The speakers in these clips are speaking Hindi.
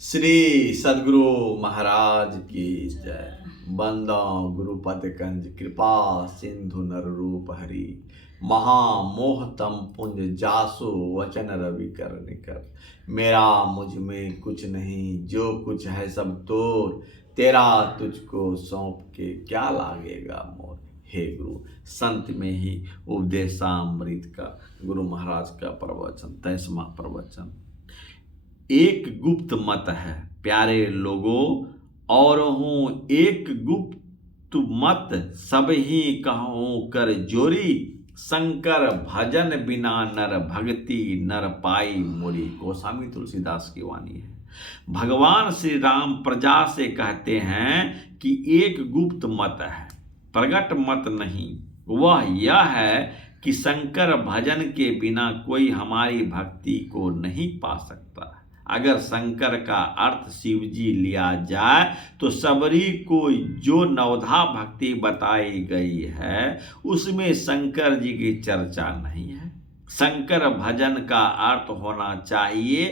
श्री सद्गुरु महाराज की जय। बंदा गुरुपद कंज कृपा सिंधु नर रूप हरि। महामोहतम पुंज जासु वचन रवि कर निकर। मेरा मुझ में कुछ नहीं, जो कुछ है सब तोर। तेरा तुझको सौंप के क्या लागेगा मोर। हे गुरु, संत में ही उपदेशामृत का गुरु महाराज का प्रवचन, 23वां प्रवचन। एक गुप्त मत है प्यारे लोगों, और हूँ एक गुप्त मत, सब ही कहूँ कर जोरी। शंकर भजन बिना नर भक्ति, नर पाई मोरी। गोस्वामी तुलसीदास की वाणी है। भगवान श्री राम प्रजा से कहते हैं कि एक गुप्त मत है, प्रगट मत नहीं। वह यह है कि शंकर भजन के बिना कोई हमारी भक्ति को नहीं पा सकता। अगर शंकर का अर्थ शिव जी लिया जाए तो सबरी को जो नवधा भक्ति बताई गई है उसमें शंकर जी की चर्चा नहीं है। शंकर भजन का अर्थ होना चाहिए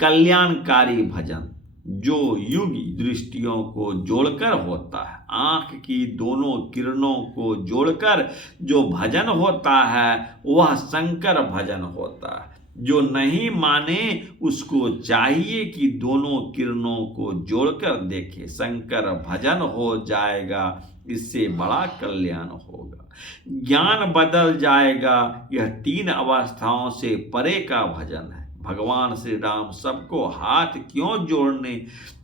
कल्याणकारी भजन, जो युग दृष्टियों को जोड़कर होता है। आंख की दोनों किरणों को जोड़कर जो भजन होता है वह शंकर भजन होता है। जो नहीं माने उसको चाहिए कि दोनों किरणों को जोड़कर देखे। शंकर भजन हो जाएगा, इससे बड़ा कल्याण होगा। ज्ञान बदल जाएगा। यह 3 अवस्थाओं से परे का भजन है। भगवान श्री राम सबको हाथ क्यों जोड़ने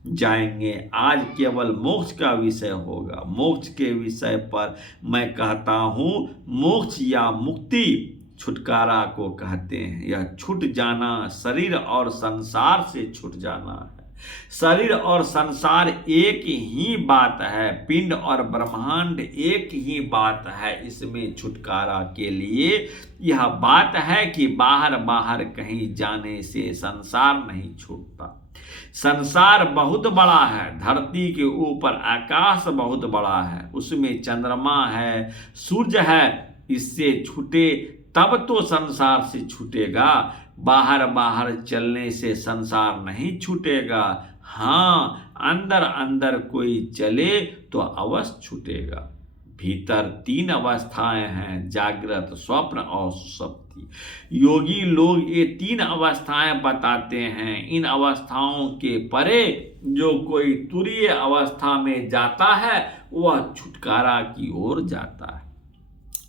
जाएंगे। आज केवल मोक्ष का विषय होगा। मोक्ष के विषय पर मैं कहता हूँ, मोक्ष या मुक्ति छुटकारा को कहते हैं। यह छूट जाना शरीर और संसार से छूट जाना है। शरीर और संसार एक ही बात है, पिंड और ब्रह्मांड एक ही बात है। इसमें छुटकारा के लिए यह बात है कि बाहर बाहर कहीं जाने से संसार नहीं छूटता। संसार बहुत बड़ा है। धरती के ऊपर आकाश बहुत बड़ा है, उसमें चंद्रमा है, सूर्य है। इससे छूटे तब तो संसार से छूटेगा। बाहर बाहर चलने से संसार नहीं छूटेगा। हाँ, अंदर अंदर कोई चले तो अवश्य छूटेगा। भीतर 3 अवस्थाएं हैं, जागृत, स्वप्न और सुषुप्ति। योगी लोग ये 3 अवस्थाएं बताते हैं। इन अवस्थाओं के परे जो कोई तुरीय अवस्था में जाता है वह छुटकारा की ओर जाता है।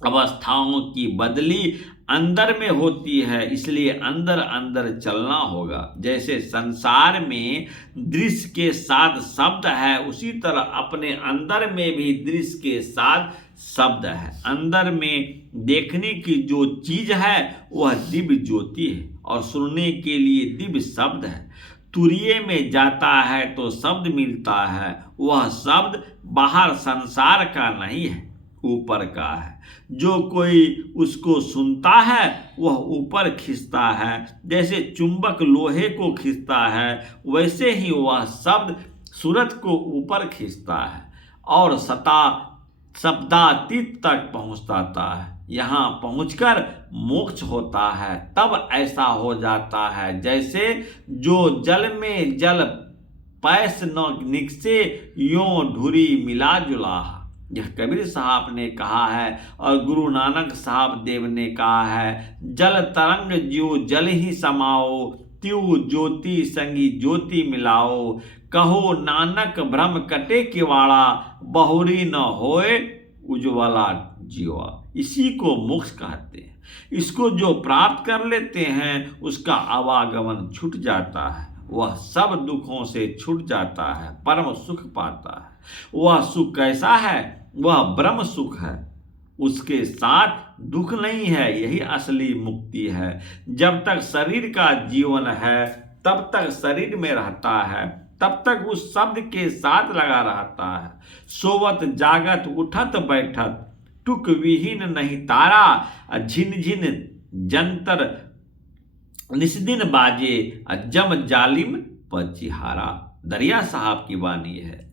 अवस्थाओं की बदली अंदर में होती है, इसलिए अंदर अंदर चलना होगा। जैसे संसार में दृश्य के साथ शब्द है, उसी तरह अपने अंदर में भी दृश्य के साथ शब्द है। अंदर में देखने की जो चीज है वह दिव्य ज्योति है और सुनने के लिए दिव्य शब्द है। तुरीय में जाता है तो शब्द मिलता है। वह शब्द बाहर संसार का नहीं है, ऊपर का है। जो कोई उसको सुनता है वह ऊपर खींचता है। जैसे चुंबक लोहे को खींचता है, वैसे ही वह शब्द सूरत को ऊपर खींचता है और शब्दातीत तक पहुंचता है। यहाँ पहुंचकर मोक्ष होता है। तब ऐसा हो जाता है जैसे जो जल में जल पैस न निकसे, यों ढुरी मिला जुला। यह कबीर साहब ने कहा है और गुरु नानक साहब देव ने कहा है, जल तरंग ज्यो जल ही समाओ, त्यू ज्योति संगी ज्योति मिलाओ। कहो नानक भ्रम कटे किवाड़ा, बहुरी न होए उज्ज्वला जीवा। इसी को मोक्ष कहते हैं। इसको जो प्राप्त कर लेते हैं उसका आवागमन छूट जाता है। वह सब दुखों से छूट जाता है, परम सुख पाता है। वह सुख कैसा है? वह ब्रह्म सुख है। उसके साथ दुख नहीं है। यही असली मुक्ति है। जब तक शरीर का जीवन है तब तक शरीर में रहता है, तब तक उस शब्द के साथ लगा रहता है। सोवत जागत उठत बैठत, टुक विहीन नहीं तारा। झिन झिन जंतर निस्दिन बाजे, जम जालिम पचिहारा। दरिया साहब की वाणी है।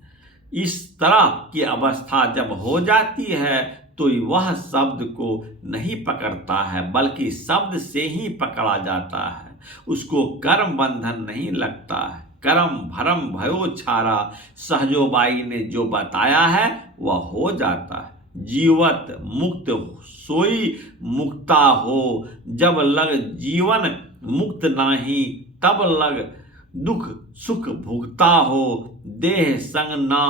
इस तरह की अवस्था जब हो जाती है तो वह शब्द को नहीं पकड़ता है, बल्कि शब्द से ही पकड़ा जाता है। उसको कर्म बंधन नहीं लगता है। कर्म भरम भयो छारा, सहजोबाई ने जो बताया है वह हो जाता है। जीवत मुक्त सोई मुक्ता हो, जब लग जीवन मुक्त नाही, तब लग दुख सुख भुगता हो। देह संग ना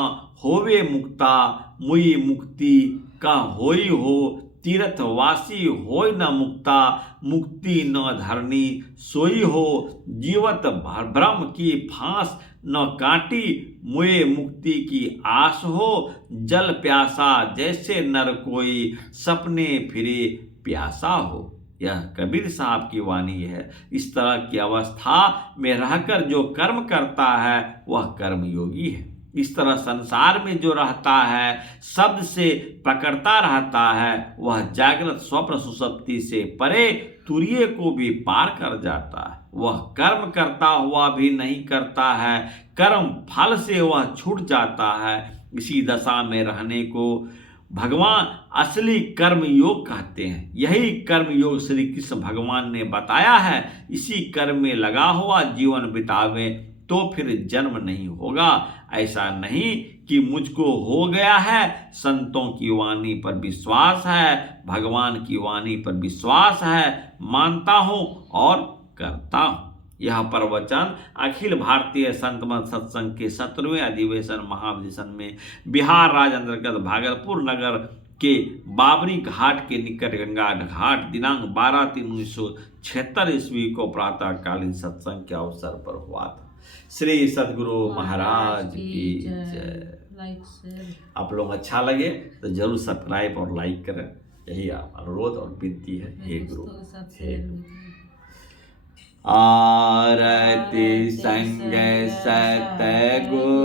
होवे मुक्ता, मुई मुक्ति का होई हो। तीर्थवासी होय न मुक्ता, मुक्ति न धरनी सोई हो। जीवत भ्रम की फांस न काटी, मुए मुक्ति की आस हो। जल प्यासा जैसे नर कोई, सपने फिरे प्यासा हो। यह कबीर साहब की वाणी है। इस तरह की अवस्था में रहकर जो कर्म करता है वह कर्मयोगी है। इस तरह संसार में जो रहता है, शब्द से पकड़ता रहता है, वह जागृत स्वप्न सुषुप्ति से परे तुरीय को भी पार कर जाता है। वह कर्म करता हुआ भी नहीं करता है, कर्म फल से वह छूट जाता है। इसी दशा में रहने को भगवान असली कर्म योग कहते हैं। यही कर्म योग श्री कृष्ण भगवान ने बताया है। इसी कर्म में लगा हुआ जीवन बितावे तो फिर जन्म नहीं होगा। ऐसा नहीं कि मुझको हो गया है। संतों की वाणी पर विश्वास है, भगवान की वाणी पर विश्वास है, मानता हूं और करता हूं। यह प्रवचन अखिल भारतीय संत मत सत्संग के 17वें अधिवेशन महाधिवेशन में बिहार राज्य अंतर्गत भागलपुर नगर के बाबरी घाट के निकट गंगा घाट दिनांक 12/3/1976 ईस्वी को प्रातःकालीन सत्संग के अवसर पर हुआ था। श्री सद्गुरु महाराज की जय। आप लोग अच्छा लगे तो जरूर सब्सक्राइब और लाइक करें, यही अनुरोध और विनती है। हे गुरु हे आरती संग सत गुरु